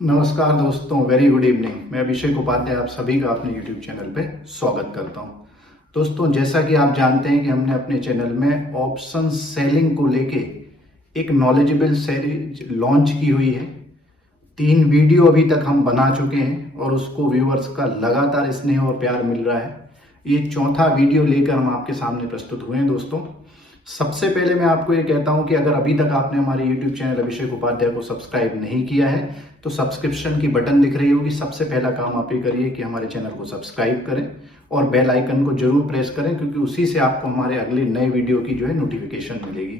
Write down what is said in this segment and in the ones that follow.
नमस्कार दोस्तों, very good evening. मैं अभिषेक उपाध्याय आप सभी का अपने यूट्यूब चैनल पे स्वागत करता हूं। दोस्तों, जैसा कि आप जानते हैं कि हमने अपने चैनल में ऑप्शन सेलिंग को लेके एक नॉलेजेबल सीरीज लॉन्च की हुई है। 3 वीडियो अभी तक हम बना चुके हैं और उसको व्यूअर्स का लगातार स्नेह और प्यार मिल रहा है। ये चौथा वीडियो लेकर हम आपके सामने प्रस्तुत हुए हैं। दोस्तों, सबसे पहले मैं आपको ये कहता हूं कि अगर अभी तक आपने हमारे YouTube चैनल अभिषेक उपाध्याय को सब्सक्राइब नहीं किया है तो सब्सक्रिप्शन की बटन दिख रही होगी। सबसे पहला काम आप ये करिए कि हमारे चैनल को सब्सक्राइब करें और बेल आइकन को जरूर प्रेस करें, क्योंकि उसी से आपको हमारे अगले नए वीडियो की जो है नोटिफिकेशन मिलेगी।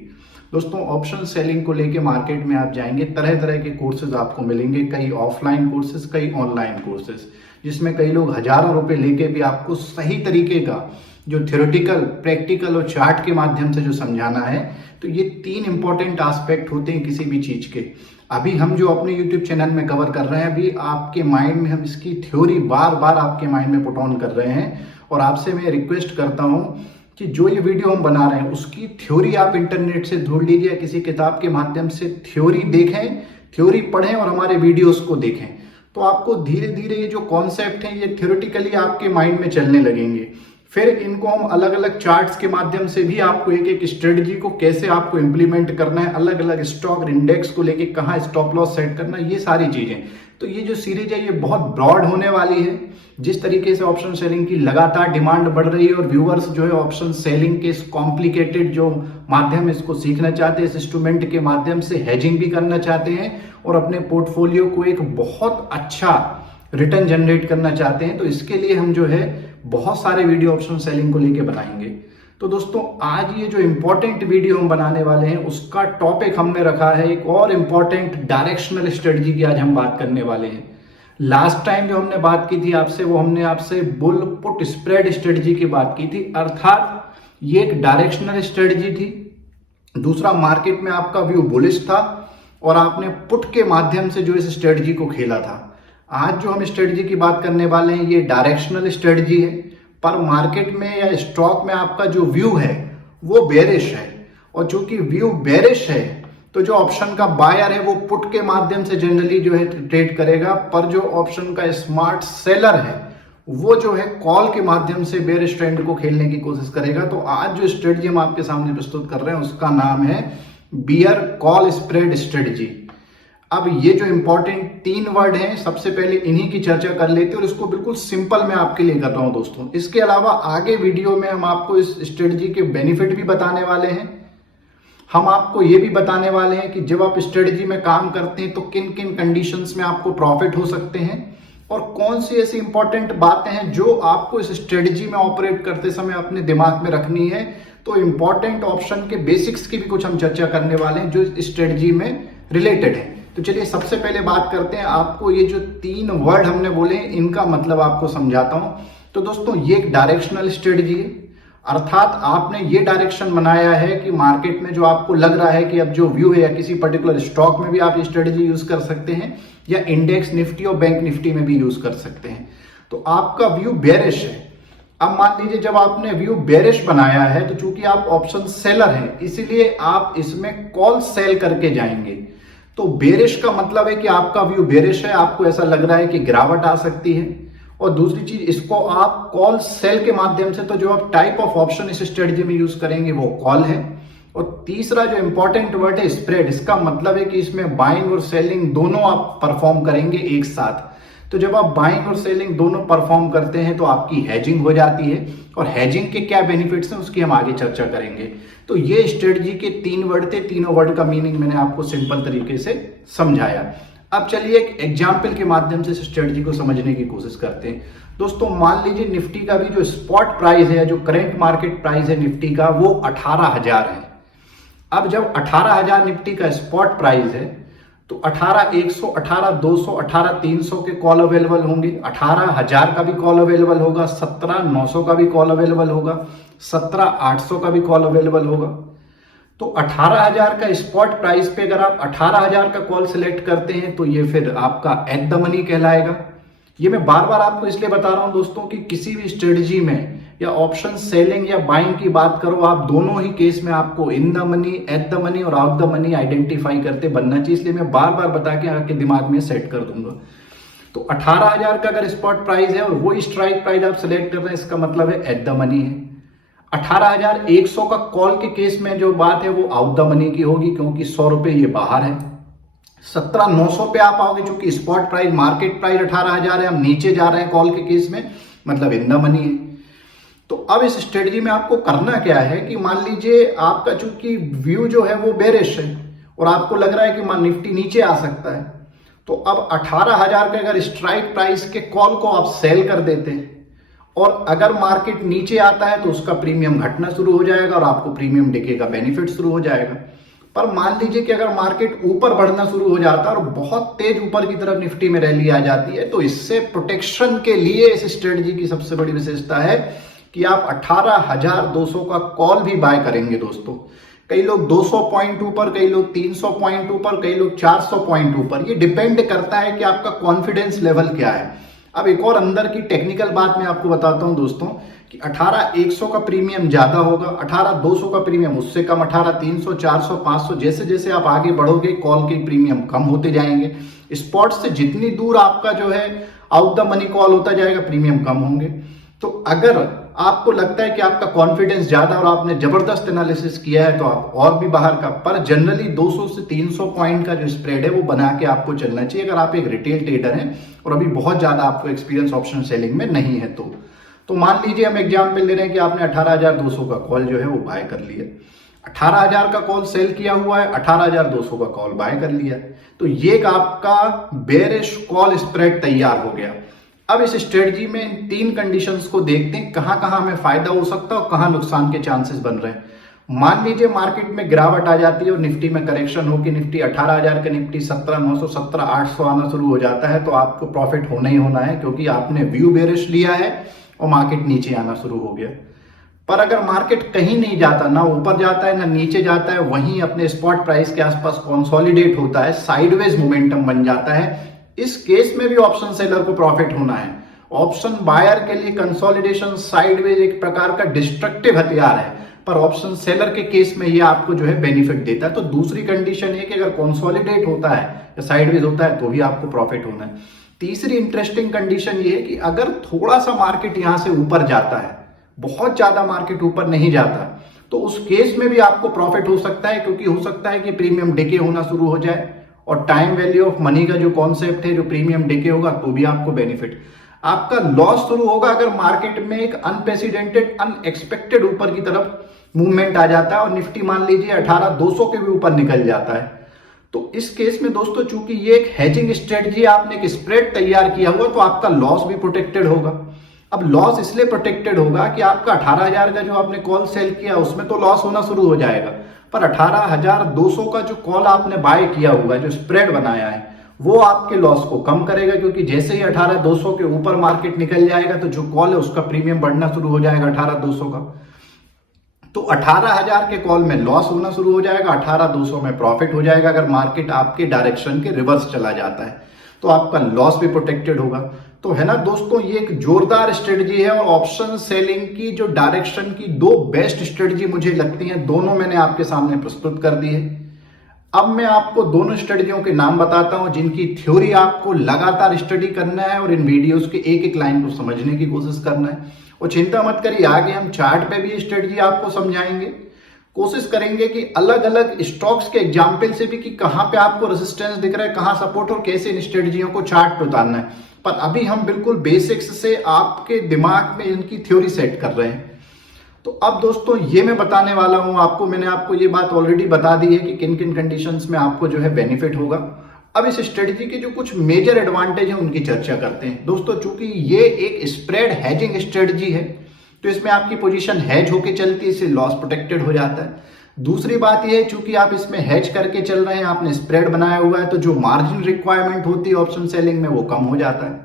दोस्तों, ऑप्शन सेलिंग को लेके मार्केट में आप जाएंगे, तरह तरह के कोर्सेज आपको मिलेंगे, कई ऑफलाइन कोर्सेज, कई ऑनलाइन कोर्सेज, जिसमें कई लोग हजारों रुपए लेके भी आपको सही तरीके का जो थ्योरेटिकल, प्रैक्टिकल और चार्ट के माध्यम से जो समझाना है। तो ये 3 इंपॉर्टेंट एस्पेक्ट होते हैं किसी भी चीज के। अभी हम जो अपने यूट्यूब चैनल में कवर कर रहे हैं, अभी आपके माइंड में हम इसकी थ्योरी बार बार आपके माइंड में पुट ऑन कर रहे हैं। और आपसे मैं रिक्वेस्ट करता हूं कि जो ये वीडियो हम बना रहे हैं उसकी थ्योरी आप इंटरनेट से ढूंढ लीजिए, या किसी किताब के माध्यम से थ्योरी देखें, थ्योरी पढ़ें और हमारे वीडियोस को देखें। तो आपको धीरे धीरे ये जो कॉन्सेप्ट है ये थ्योरेटिकली आपके माइंड में चलने लगेंगे। फिर इनको हम अलग अलग चार्ट्स के माध्यम से भी आपको एक एक स्ट्रेटजी को कैसे आपको इंप्लीमेंट करना है, अलग अलग स्टॉक इंडेक्स को लेके कहाँ स्टॉप लॉस सेट करना है, ये सारी चीजें। तो ये जो सीरीज है ये बहुत ब्रॉड होने वाली है। जिस तरीके से ऑप्शन सेलिंग की लगातार डिमांड बढ़ रही है और व्यूअर्स जो है ऑप्शन सेलिंग के इस कॉम्प्लिकेटेड जो माध्यम इसको सीखना चाहते हैं, इस इंस्ट्रूमेंट के माध्यम से हेजिंग भी करना चाहते हैं और अपने पोर्टफोलियो को एक बहुत अच्छा रिटर्न जनरेट करना चाहते हैं, तो इसके लिए हम जो है बहुत सारे वीडियो ऑप्शन सेलिंग को लेके बनाएंगे। तो दोस्तों, आज ये जो इंपॉर्टेंट वीडियो हम बनाने वाले हैं उसका टॉपिक हमने रखा है एक और इंपॉर्टेंट डायरेक्शनल स्ट्रेटजी की आज हम बात करने वाले हैं। लास्ट टाइम जो हमने बात की थी आपसे, वो हमने आपसे बुल पुट स्प्रेड स्ट्रेटजी की बात की थी, अर्थात ये एक डायरेक्शनल स्ट्रेटजी थी। दूसरा, मार्केट में आपका व्यू बुलिश था और आपने पुट के माध्यम से जो इस स्ट्रेटजी को खेला था। आज जो हम स्ट्रेटजी की बात करने वाले हैं ये डायरेक्शनल स्ट्रेटजी है, पर मार्केट में या स्टॉक में आपका जो व्यू है वो बेरिश है। और चूंकि व्यू बेरिश है तो जो ऑप्शन का बायर है वो पुट के माध्यम से जनरली जो है ट्रेड करेगा, पर जो ऑप्शन का स्मार्ट सेलर है वो जो है कॉल के माध्यम से बेरिश ट्रेंड को खेलने की कोशिश करेगा। तो आज जो स्ट्रेटजी हम आपके सामने प्रस्तुत कर रहे हैं उसका नाम है बियर कॉल स्प्रेड स्ट्रेटजी। अब ये जो इंपॉर्टेंट 3 वर्ड हैं, सबसे पहले इन्हीं की चर्चा कर लेते हैं और इसको बिल्कुल सिंपल मैं आपके लिए कर रहा हूं दोस्तों। इसके अलावा आगे वीडियो में हम आपको इस स्ट्रेटजी के बेनिफिट भी बताने वाले हैं। हम आपको ये भी बताने वाले हैं कि जब आप स्ट्रेटजी में काम करते हैं तो किन किन कंडीशंस में आपको प्रॉफिट हो सकते हैं और कौन सी ऐसी इंपॉर्टेंट बातें हैं जो आपको इस स्ट्रेटजी में ऑपरेट करते समय अपने दिमाग में रखनी है। तो इंपॉर्टेंट ऑप्शन के बेसिक्स की भी कुछ हम चर्चा करने वाले हैं जो इस स्ट्रेटजी में रिलेटेड है। तो चलिए सबसे पहले बात करते हैं, आपको ये जो 3 वर्ड हमने बोले इनका मतलब आपको समझाता हूं। तो दोस्तों, ये एक डायरेक्शनल स्ट्रेटजी है, अर्थात आपने ये डायरेक्शन बनाया है कि मार्केट में जो आपको लग रहा है कि अब जो व्यू है, या किसी पर्टिकुलर स्टॉक में भी आप ये स्ट्रेटजी यूज कर सकते हैं या इंडेक्स निफ्टी और बैंक निफ्टी में भी यूज कर सकते हैं। तो आपका व्यू बेरिश है। अब मान लीजिए जब आपने व्यू बेरिश बनाया है तो चूंकि आप ऑप्शन सेलर हैं इसीलिए आप इसमें कॉल सेल करके जाएंगे। तो बेरिश का मतलब है कि आपका व्यू बेरिश है, आपको ऐसा लग रहा है कि गिरावट आ सकती है। और दूसरी चीज, इसको आप कॉल सेल के माध्यम से, तो जो आप टाइप ऑफ ऑप्शन इस स्ट्रेटजी में यूज करेंगे वो कॉल है। और तीसरा जो इंपॉर्टेंट वर्ड है स्प्रेड, इसका मतलब है कि इसमें बाइंग और सेलिंग दोनों आप परफॉर्म करेंगे एक साथ। तो जब आप बाइंग और सेलिंग दोनों परफॉर्म करते हैं तो आपकी हेजिंग हो जाती है, और हेजिंग के क्या बेनिफिट्स हैं उसकी हम आगे चर्चा करेंगे। तो ये स्ट्रेटजी के 3 वर्ड थे, तीनों वर्ड का मीनिंग मैंने आपको सिंपल तरीके से समझाया। अब चलिए एक एग्जाम्पल के माध्यम से इस स्ट्रेटजी को समझने की कोशिश करते हैं। दोस्तों, मान लीजिए निफ्टी का भी जो स्पॉट प्राइस है, जो करंट मार्केट प्राइस है निफ्टी का, वो 18,000 है। अब जब 18,000 निफ्टी का स्पॉट प्राइस है तो 18,100, 18,200, 18,300 के कॉल अवेलेबल होंगे, 18,000 का भी कॉल अवेलेबल होगा, 17,900 का भी कॉल अवेलेबल होगा, 17,800 का भी कॉल अवेलेबल होगा। तो 18,000 का स्पॉट प्राइस पे अगर आप 18,000 का कॉल सिलेक्ट करते हैं तो ये फिर आपका एट द मनी कहलाएगा। ये मैं बार बार आपको इसलिए बता रहा हूं दोस्तों कि किसी भी स्ट्रेटजी में या ऑप्शन सेलिंग या बाइंग की बात करो, आप दोनों ही केस में आपको in the money, at the money और आउट द मनी आइडेंटिफाई करते बनना चाहिए। इसलिए मैं बार बार बता के आपके दिमाग में सेट कर दूंगा। तो 18,000 का अगर स्पॉट प्राइस है और वो स्ट्राइक प्राइस आप सिलेक्ट कर रहे हैं, इसका मतलब है एट द मनी है। 18,100 का कॉल के केस में जो बात है वो आउट द मनी की होगी, क्योंकि 100 रुपए ये बाहर है। 17,900 पे आप आओगे, चूंकि स्पॉट प्राइस मार्केट प्राइस 18,000 है, हम नीचे जा रहे हैं कॉल के केस में, मतलब इन द मनी है। तो अब इस स्ट्रेटजी में आपको करना क्या है कि मान लीजिए आपका चूंकि व्यू जो है वो बेरिश है और आपको लग रहा है कि निफ्टी नीचे आ सकता है, तो अब 18,000 के अगर स्ट्राइक प्राइस के कॉल को आप सेल कर देते हैं और अगर मार्केट नीचे आता है तो उसका प्रीमियम घटना शुरू हो जाएगा और आपको प्रीमियम डिके का बेनिफिट शुरू हो जाएगा। पर मान लीजिए कि अगर मार्केट ऊपर बढ़ना शुरू हो जाता है और बहुत तेज ऊपर की तरफ निफ्टी में रैली आ जाती है, तो इससे प्रोटेक्शन के लिए इस स्ट्रेटजी की सबसे बड़ी विशेषता है कि आप 18,200 का कॉल भी बाय करेंगे दोस्तों। कई लोग 200 पॉइंट ऊपर, कई लोग 300 पॉइंट ऊपर, कई लोग 400 पॉइंट ऊपर, ये डिपेंड करता है कि आपका कॉन्फिडेंस लेवल क्या है। अब एक और अंदर की टेक्निकल बात मैं आपको बताता हूं दोस्तों कि 18,100 का प्रीमियम ज्यादा होगा, 18,200 का प्रीमियम उससे कम, 18,300, 400, 500, जैसे जैसे आप आगे बढ़ोगे कॉल के प्रीमियम कम होते जाएंगे। स्पॉट से जितनी दूर आपका जो है आउट द मनी कॉल होता जाएगा, प्रीमियम कम होंगे। तो अगर आपको लगता है कि आपका कॉन्फिडेंस ज्यादा और आपने जबरदस्त एनालिसिस किया है तो आप और भी बाहर का, पर जनरली 200 से 300 पॉइंट का जो स्प्रेड है वो बना के आपको चलना चाहिए अगर आप एक रिटेल ट्रेडर हैं और अभी बहुत ज्यादा आपको एक्सपीरियंस ऑप्शन सेलिंग में नहीं है। तो मान लीजिए हम एग्जाम्पल ले रहे हैं कि आपने 18,200 का कॉल जो है वो बाय कर लिया, 18,000 का कॉल सेल किया हुआ है, 18,200 का कॉल बाय कर लिया, तो ये आपका बेरिश कॉल स्प्रेड तैयार हो गया। अब इस स्ट्रेटजी में इन 3 कंडीशंस को देखते हैं, कहां कहां हमें फायदा हो सकता है और कहां नुकसान के चांसेस बन रहे हैं। मान लीजिए मार्केट में गिरावट आ जाती है और निफ्टी में करेक्शन हो कि निफ्टी 18,000 का निफ्टी 17,900, 17,800 आना शुरू हो जाता है, तो आपको प्रॉफिट होना ही होना है, क्योंकि आपने व्यू बेरिश लिया है और मार्केट नीचे आना शुरू हो गया। पर अगर मार्केट कहीं नहीं जाता, ना ऊपर जाता है ना नीचे जाता है, वहीं अपने स्पॉट प्राइस के आसपास कंसोलिडेट होता है, साइडवेज मोमेंटम बन जाता है, इस केस में भी ऑप्शन सेलर को प्रॉफिट होना है। ऑप्शन बायर के लिए कंसोलिडेशन साइडवेज एक प्रकार का डिस्ट्रक्टिव हथियार है, पर ऑप्शन सेलर के केस में ये आपको जो है बेनिफिट देता है। तो दूसरी कंडीशन है कि अगर कंसोलिडेट होता है या साइडवेज होता है तो भी आपको प्रॉफिट होना है। तीसरी इंटरेस्टिंग कंडीशन ये है कि अगर थोड़ा सा मार्केट यहां से ऊपर जाता है, बहुत ज्यादा मार्केट ऊपर नहीं जाता, तो उस केस में भी आपको प्रॉफिट हो सकता है, क्योंकि हो सकता है कि प्रीमियम डिके होना शुरू हो जाए और टाइम वैल्यू ऑफ मनी का जो कॉन्सेप्ट है, जो प्रीमियम डिके होगा तो भी आपको बेनिफिट। आपका लॉस शुरू होगा अगर मार्केट में एक अनप्रेसिडेंटेड, अनएक्सपेक्टेड ऊपर की तरफ मूवमेंट आ जाता है और निफ्टी मान लीजिए 18,200 के भी ऊपर निकल जाता है। तो इस केस में दोस्तों चूंकि ये एक हेजिंग स्ट्रेटजी, आपने एक स्प्रेड तैयार किया हुआ, तो आपका लॉस भी प्रोटेक्टेड होगा। अब लॉस इसलिए प्रोटेक्टेड होगा कि आपका 18,000 का जो आपने कॉल सेल किया उसमें तो लॉस होना शुरू हो जाएगा, पर 18,200 का जो कॉल आपने बाय किया हुआ है, जो स्प्रेड बनाया है, वो आपके लॉस को कम करेगा, क्योंकि जैसे ही 18,200 के ऊपर मार्केट निकल जाएगा तो जो कॉल है उसका प्रीमियम बढ़ना शुरू हो जाएगा 18,200 का। तो 18,000 के कॉल में लॉस होना शुरू हो जाएगा, 18,200 में प्रॉफिट हो जाएगा। अगर मार्केट आपके डायरेक्शन के रिवर्स चला जाता है तो आपका लॉस भी प्रोटेक्टेड होगा। तो है ना दोस्तों, ये एक जोरदार स्ट्रेटजी है और ऑप्शन सेलिंग की जो डायरेक्शन की 2 बेस्ट स्ट्रेटजी मुझे लगती हैं, दोनों मैंने आपके सामने प्रस्तुत कर दी है। अब मैं आपको दोनों स्ट्रेटजियों के नाम बताता हूं जिनकी थ्योरी आपको लगातार स्टडी करना है और इन वीडियोस के एक एक लाइन को समझने की कोशिश करना है। और चिंता मत करिए, आगे हम चार्ट पे भी स्ट्रेटजी आपको समझाएंगे, कोशिश करेंगे कि अलग अलग स्टॉक्स के एग्जाम्पल से भी कि कहां पे आपको रेजिस्टेंस दिख रहा है, कहां सपोर्ट, और कैसे इन स्ट्रेटजियों को चार्ट पे उतारना है। पर अभी हम बिल्कुल बेसिक्स से आपके दिमाग में इनकी थ्योरी सेट कर रहे हैं। तो अब दोस्तों ये मैं बताने वाला हूं आपको, मैंने आपको ये बात ऑलरेडी बता दी है कि किन किन कंडीशंस में आपको जो है बेनिफिट होगा। अब इस स्ट्रेटजी के जो कुछ मेजर एडवांटेज है उनकी चर्चा करते हैं। दोस्तों चूंकि ये एक स्प्रेड हेजिंग स्ट्रेटजी है तो इसमें आपकी पोजीशन हेज होके चलती है, इससे लॉस प्रोटेक्टेड हो जाता है। दूसरी बात यह है, चूंकि आप इसमें हेज करके चल रहे हैं, आपने स्प्रेड बनाया हुआ है, तो जो मार्जिन रिक्वायरमेंट होती है ऑप्शन सेलिंग में वो कम हो जाता है।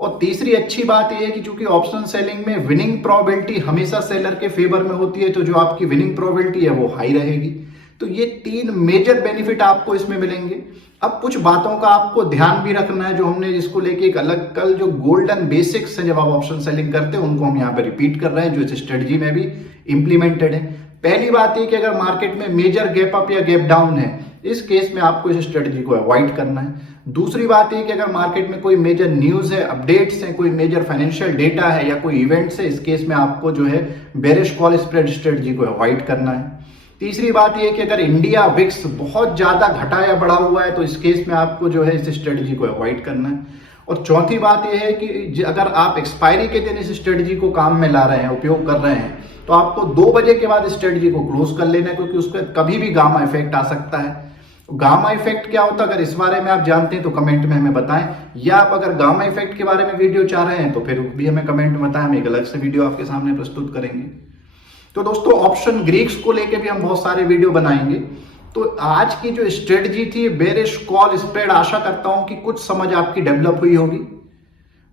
और तीसरी अच्छी बात यह है कि चूंकि ऑप्शन सेलिंग में विनिंग प्रोबेबिलिटी हमेशा सेलर के फेवर में होती है, तो जो आपकी विनिंग प्रोबेबिलिटी है वो हाई रहेगी। तो ये 3 मेजर बेनिफिट आपको इसमें मिलेंगे। अब कुछ बातों का आपको ध्यान भी रखना है, जो हमने इसको लेके एक अलग कल जो गोल्डन बेसिक्स है जब आप ऑप्शन सेलिंग करते हैं उनको हम यहाँ पे रिपीट कर रहे हैं, जो इस स्ट्रेटजी में भी इंप्लीमेंटेड है। पहली बात ये कि अगर मार्केट में मेजर गैप अप या गैप डाउन है, इस केस में आपको इस स्ट्रेटजी को अवॉइड करना है। दूसरी बात ये कि अगर मार्केट में कोई मेजर न्यूज है, अपडेट्स है, कोई मेजर फाइनेंशियल डेटा है या कोई इवेंट्स है, इस केस में आपको जो है बेरिश कॉल स्प्रेड स्ट्रेटजी को अवॉइड करना है। तीसरी बात यह कि अगर इंडिया विक्स बहुत ज्यादा घटा या बढ़ा हुआ है तो इस केस में आपको जो है इस स्ट्रेटजी को अवॉइड करना है। और चौथी बात यह है कि अगर आप एक्सपायरी के दिन इस स्ट्रेटजी को काम में ला रहे हैं, उपयोग कर रहे हैं, तो आपको 2 बजे के बाद स्ट्रेटजी को क्लोज कर लेना है, क्योंकि उस पर कभी भी गामा इफेक्ट आ सकता है। गामा इफेक्ट क्या होता है, अगर इस बारे में आप जानते हैं तो कमेंट में हमें बताएं, या आप अगर गामा इफेक्ट के बारे में वीडियो चाह रहे हैं तो फिर भी हमें कमेंट में बताएं, हम एक अलग से वीडियो आपके सामने प्रस्तुत करेंगे। तो दोस्तों ऑप्शन ग्रीक्स को लेके भी हम बहुत सारे वीडियो बनाएंगे। तो आज की जो स्ट्रेटजी थी बेरिश कॉल स्प्रेड, आशा करता हूं कि कुछ समझ आपकी डेवलप हुई होगी।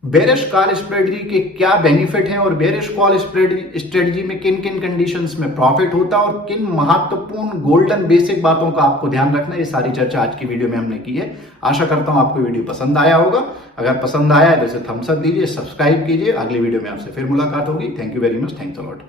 बेरिश कॉल स्ट्रेटजी के क्या बेनिफिट हैं और बेरिश कॉल स्ट्रेटजी में किन किन कंडीशंस में प्रॉफिट होता है और किन महत्वपूर्ण गोल्डन बेसिक बातों का आपको ध्यान रखना है, ये सारी चर्चा आज की वीडियो में हमने की है। आशा करता हूं आपको वीडियो पसंद आया होगा। अगर पसंद आया है तो इसे थम्स अप दीजिए, सब्सक्राइब कीजिए। अगली वीडियो में आपसे फिर मुलाकात होगी। Thank you very much, thanks a lot.